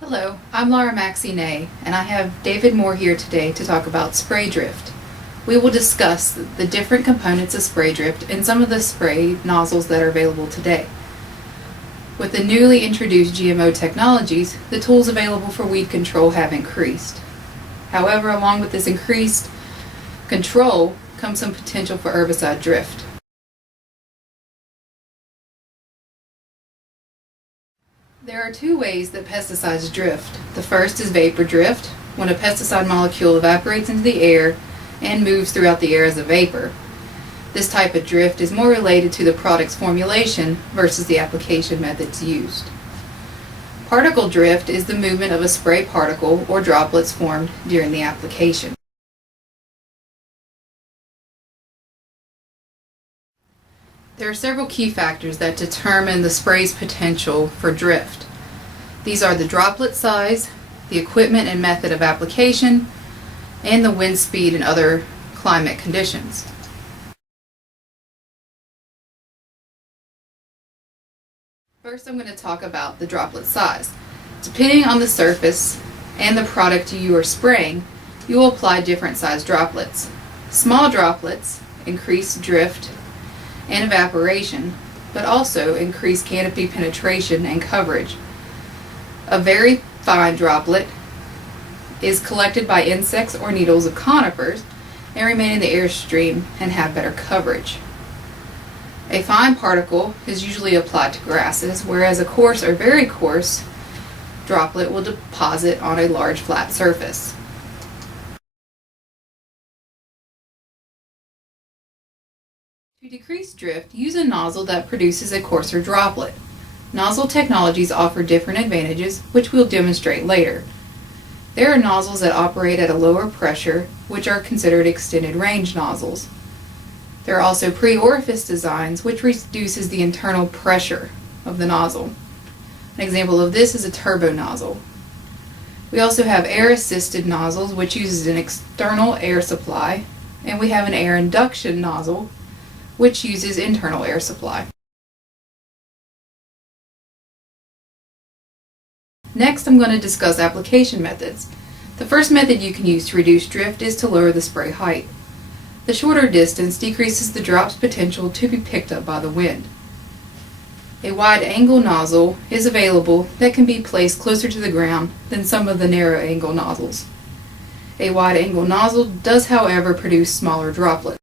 Hello, I'm Laura Maxey-Nay, and I have David Moore here today to talk about spray drift. We will discuss the different components of spray drift and some of the spray nozzles that are available today. With the newly introduced GMO technologies, the tools available for weed control have increased. However, along with this increased control comes some potential for herbicide drift. There are two ways that pesticides drift. The first is vapor drift, when a pesticide molecule evaporates into the air and moves throughout the air as a vapor. This type of drift is more related to the product's formulation versus the application methods used. Particle drift is the movement of a spray particle or droplets formed during the application. There are several key factors that determine the spray's potential for drift. These are the droplet size, the equipment and method of application, and the wind speed and other climate conditions. First, I'm going to talk about the droplet size. Depending on the surface and the product you are spraying, you will apply different size droplets. Small droplets increase drift and evaporation, but also increase canopy penetration and coverage. A very fine droplet is collected by insects or needles of conifers and remain in the airstream and have better coverage. A fine particle is usually applied to grasses, whereas a coarse or very coarse droplet will deposit on a large flat surface. To decrease drift, use a nozzle that produces a coarser droplet. Nozzle technologies offer different advantages, which we'll demonstrate later. There are nozzles that operate at a lower pressure, which are considered extended range nozzles. There are also pre-orifice designs, which reduces the internal pressure of the nozzle. An example of this is a turbo nozzle. We also have air-assisted nozzles, which uses an external air supply, and we have an air induction nozzle, which uses internal air supply. Next, I'm going to discuss application methods. The first method you can use to reduce drift is to lower the spray height. The shorter distance decreases the drop's potential to be picked up by the wind. A wide angle nozzle is available that can be placed closer to the ground than some of the narrow angle nozzles. A wide angle nozzle does, however, produce smaller droplets.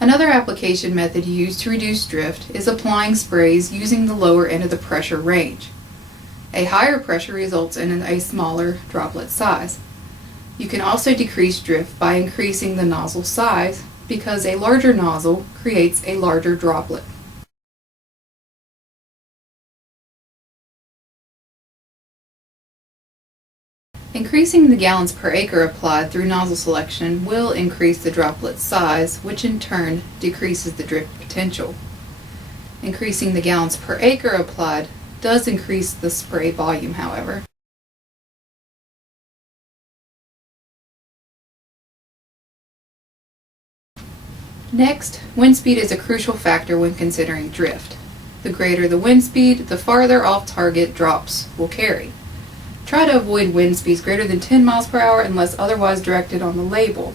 Another application method used to reduce drift is applying sprays using the lower end of the pressure range. A higher pressure results in a smaller droplet size. You can also decrease drift by increasing the nozzle size because a larger nozzle creates a larger droplet. Increasing the gallons per acre applied through nozzle selection will increase the droplet size, which in turn decreases the drift potential. Increasing the gallons per acre applied does increase the spray volume, however. Next, wind speed is a crucial factor when considering drift. The greater the wind speed, the farther off target drops will carry. Try to avoid wind speeds greater than 10 miles per hour unless otherwise directed on the label.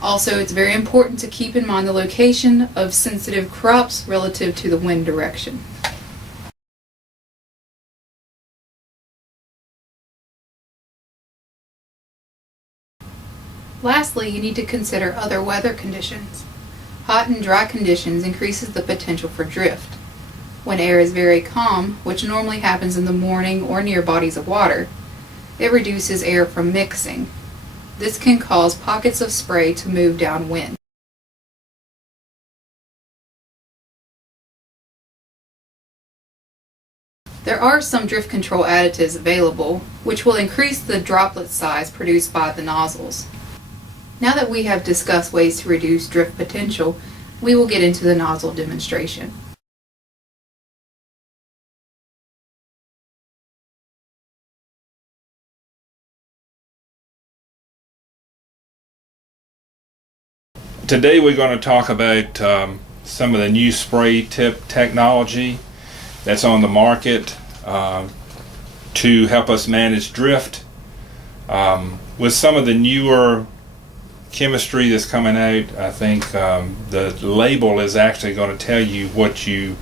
Also, it's very important to keep in mind the location of sensitive crops relative to the wind direction. Lastly, you need to consider other weather conditions. Hot and dry conditions increases the potential for drift. When air is very calm, which normally happens in the morning or near bodies of water, it reduces air from mixing. This can cause pockets of spray to move downwind. There are some drift control additives available, which will increase the droplet size produced by the nozzles. Now that we have discussed ways to reduce drift potential, we will get into the nozzle demonstration. Today we're going to talk about some of the new spray tip technology that's on the market to help us manage drift. With some of the newer chemistry that's coming out, I think the label is actually going to tell you what you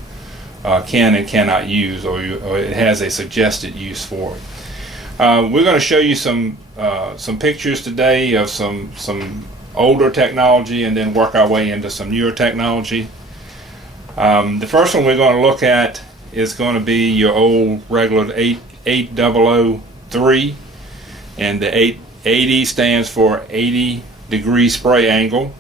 can and cannot use, or it has a suggested use for it. We're going to show you some pictures today of some older technology, and then work our way into some newer technology. The first one we're going to look at is going to be your old regular 8003, and the 80 stands for 80-degree spray angle,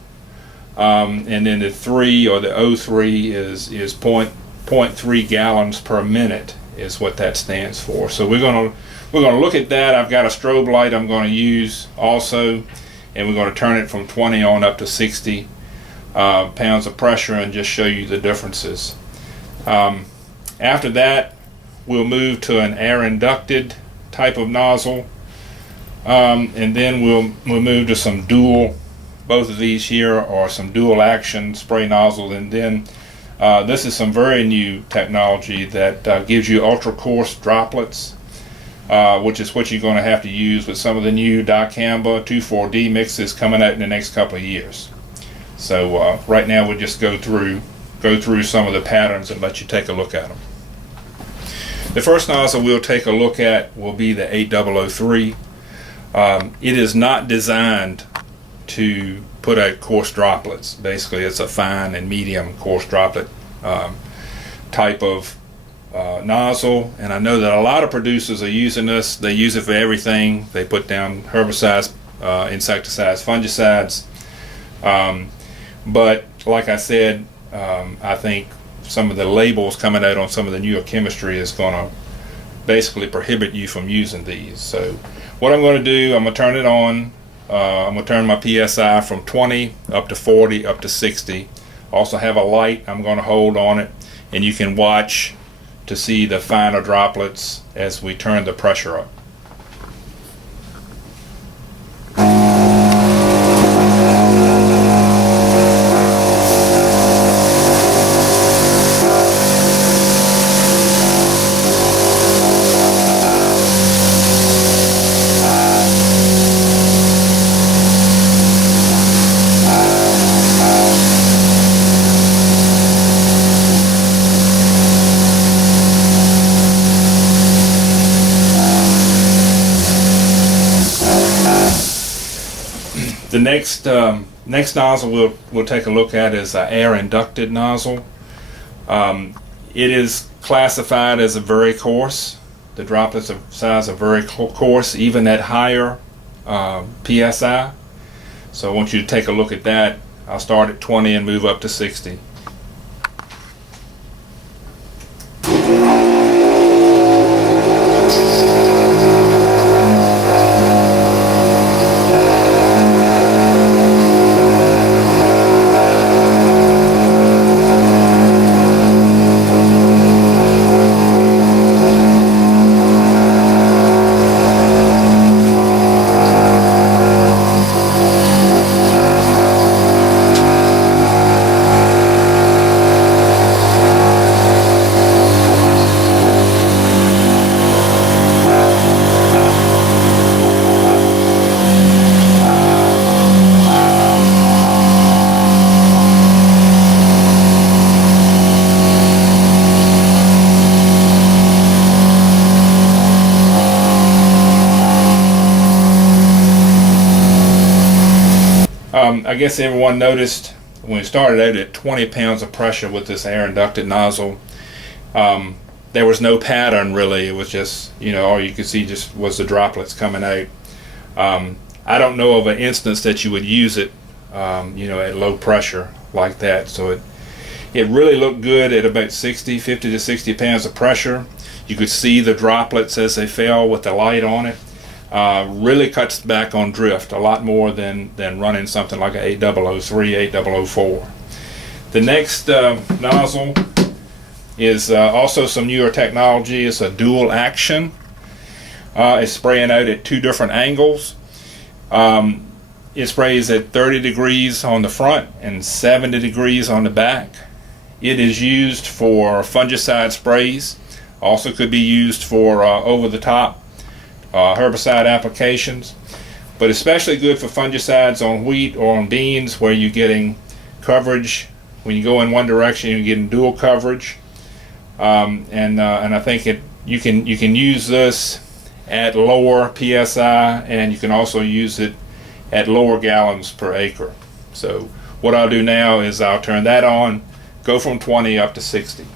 and then the 3 or the 03 is 0.3 gallons per minute is what that stands for. So we're going to look at that. I've got a strobe light I'm going to use also, and we're going to turn it from 20 on up to 60 pounds of pressure and just show you the differences. After that, we'll move to an air inducted type of nozzle, and then we'll move to some dual, both of these here are some dual action spray nozzle, and then this is some very new technology that gives you ultra coarse droplets, which is what you're going to have to use with some of the new dicamba 2,4-D mixes coming out in the next couple of years. So right now we'll just go through some of the patterns and let you take a look at them. The first nozzle we'll take a look at will be the 8003. It is not designed to put out coarse droplets. Basically, it's a fine and medium coarse droplet type of nozzle, and I know that a lot of producers are using this. They use it for everything. They put down herbicides, insecticides, fungicides, but like I said, I think some of the labels coming out on some of the newer chemistry is going to basically prohibit you from using these. So what I'm going to do, I'm going to turn it on. I'm going to turn my PSI from 20 up to 40 up to 60. Also have a light I'm going to hold on it, and you can watch to see the finer droplets as we turn the pressure up. The next nozzle we'll take a look at is an air inducted nozzle. It is classified as a very coarse. The droplets of size are very coarse, even at higher PSI. So I want you to take a look at that. I'll start at 20 and move up to 60. I guess everyone noticed when we started out at 20 pounds of pressure with this air inducted nozzle, there was no pattern really. It was just, all you could see just was the droplets coming out. I don't know of an instance that you would use it, at low pressure like that. So it really looked good at about 50 to 60 pounds of pressure. You could see the droplets as they fell with the light on it. Really cuts back on drift a lot more than running something like an 8003, 8004. The next nozzle is also some newer technology. It's a dual action. It's spraying out at two different angles. It sprays at 30 degrees on the front and 70 degrees on the back. It is used for fungicide sprays. Also could be used for over-the-top herbicide applications, but especially good for fungicides on wheat or on beans, where you're getting coverage. When you go in one direction, you're getting dual coverage. And I think you can use this at lower PSI, and you can also use it at lower gallons per acre. So what I'll do now is I'll turn that on, go from 20 up to 60.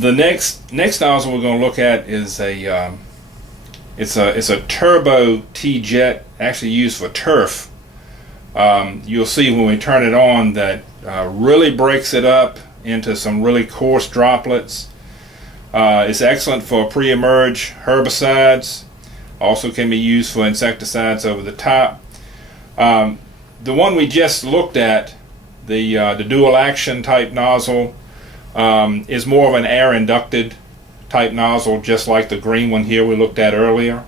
The next nozzle we're going to look at is it's a turbo T-jet, actually used for turf. You'll see when we turn it on that really breaks it up into some really coarse droplets. It's excellent for pre-emerge herbicides. Also can be used for insecticides over the top. The one we just looked at, the dual action type nozzle, is more of an air inducted type nozzle, just like the green one here we looked at earlier.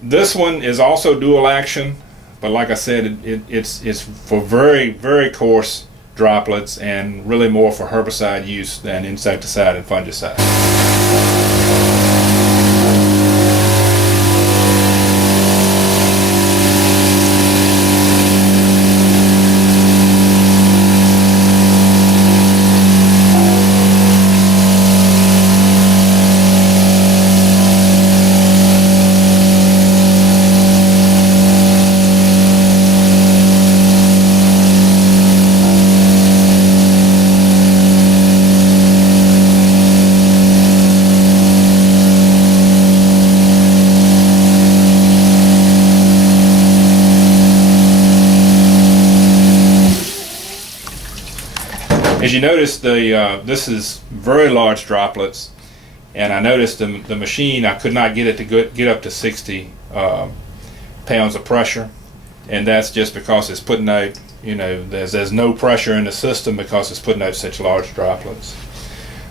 This one is also dual action, but like I said, it's for very, very coarse droplets and really more for herbicide use than insecticide and fungicide. As you notice, this is very large droplets, and I noticed the machine, I could not get it to get up to 60 pounds of pressure, and that's just because it's putting out, there's no pressure in the system because it's putting out such large droplets.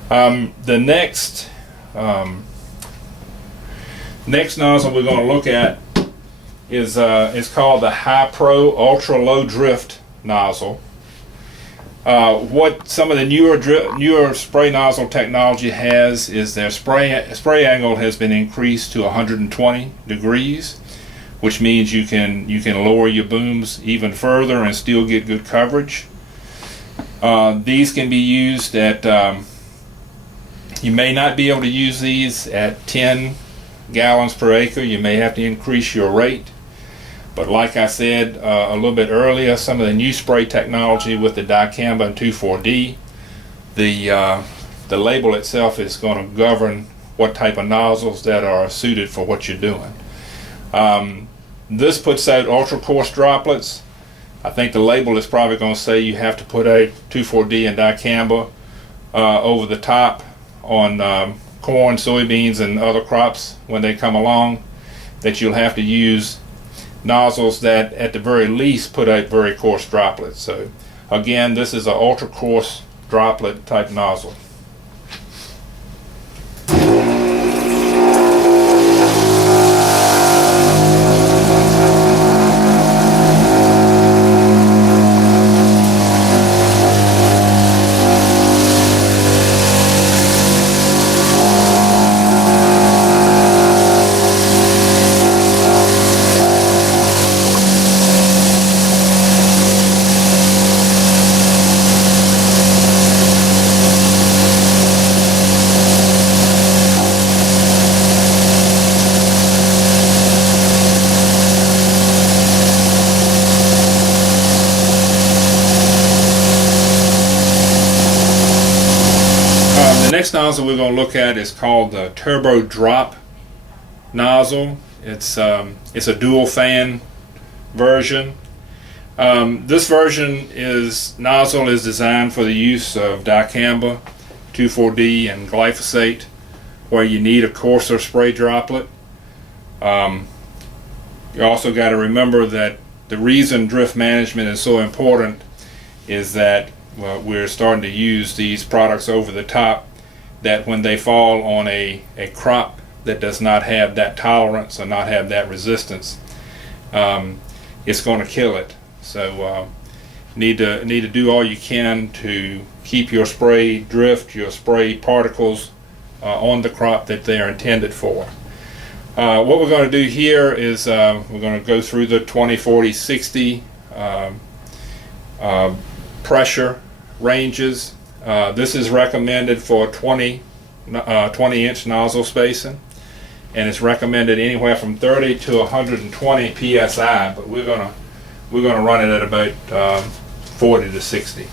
The next nozzle we're going to look at is called the High Pro Ultra Low Drift nozzle. What some of the newer spray nozzle technology has is their spray angle has been increased to 120 degrees, which means you can lower your booms even further and still get good coverage. These can be used at, you may not be able to use these at 10 gallons per acre. You may have to increase your rate. But like I said a little bit earlier, some of the new spray technology with the dicamba and 2,4-D, the label itself is going to govern what type of nozzles that are suited for what you're doing. This puts out ultra coarse droplets. I think the label is probably going to say you have to put out 2,4-D and dicamba over the top on corn, soybeans, and other crops when they come along, that you'll have to use nozzles that at the very least put out very coarse droplets. So again, this is an ultra coarse droplet type nozzle. next nozzle we're going to look at is called the Turbo Drop nozzle. It's a dual fan version. This version nozzle is designed for the use of dicamba, 2,4-D, and glyphosate, where you need a coarser spray droplet. You also got to remember that the reason drift management is so important is that we're starting to use these products over the top, that when they fall on a crop that does not have that tolerance or not have that resistance, it's going to kill it. So need to do all you can to keep your spray drift, your spray particles on the crop that they are intended for. What we're going to do here is we're going to go through the 20, 40, 60 pressure ranges. This is recommended for 20-inch nozzle spacing, and it's recommended anywhere from 30 to 120 psi, but we're going to run it at about 40 to 60.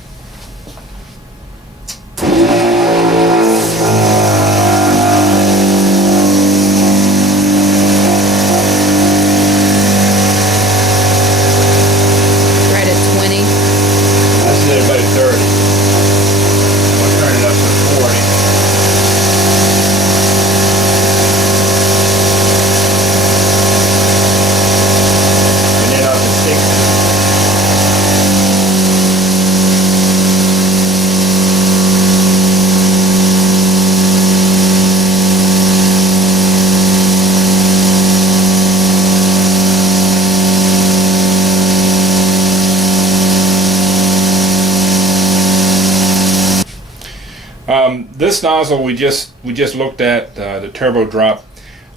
This nozzle we just looked at, the Turbo Drop.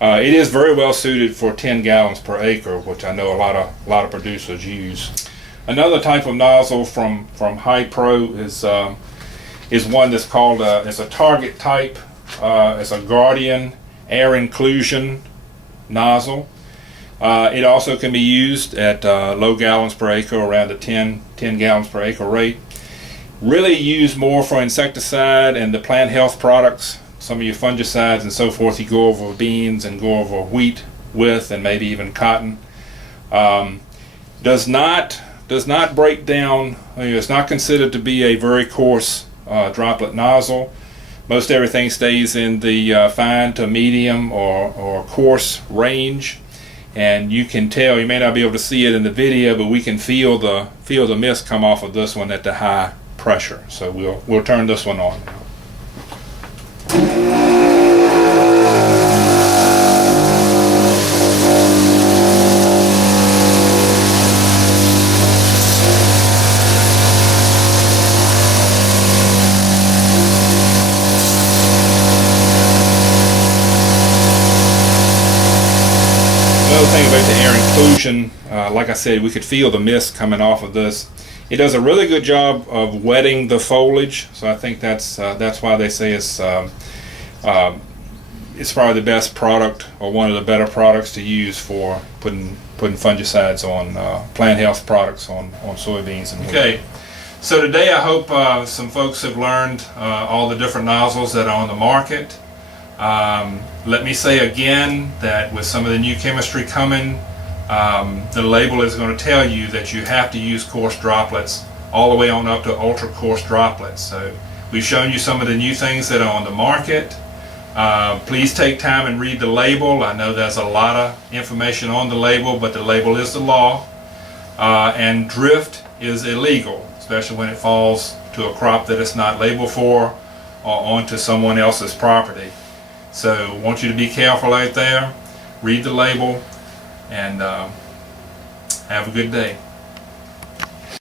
It is very well suited for 10 gallons per acre, which I know a lot of producers use. Another type of nozzle from High Pro is one that's called it's a target type. It's a Guardian air inclusion nozzle. It also can be used at low gallons per acre, around the 10 gallons per acre rate. Really used more for insecticide and the plant health products, some of your fungicides and so forth. You go over beans and go over wheat with, and maybe even cotton. Does not break down. It's not considered to be a very coarse droplet nozzle. Most everything stays in the fine to medium or coarse range, and you can tell. You may not be able to see it in the video, but we can feel the mist come off of this one at the high pressure. So we'll turn this one on. Another thing about the air inclusion, like I said, we could feel the mist coming off of this. It does a really good job of wetting the foliage, so I think that's why they say it's probably the best product, or one of the better products to use for putting fungicides on plant health products on soybeans and wheat. Okay, so today I hope some folks have learned all the different nozzles that are on the market. Let me say again that with some of the new chemistry coming, the label is going to tell you that you have to use coarse droplets all the way on up to ultra coarse droplets. So we've shown you some of the new things that are on the market. Please take time and read the label. I know there's a lot of information on the label, but the label is the law. And drift is illegal, especially when it falls to a crop that it's not labeled for or onto someone else's property. So I want you to be careful out there, read the label, and have a good day.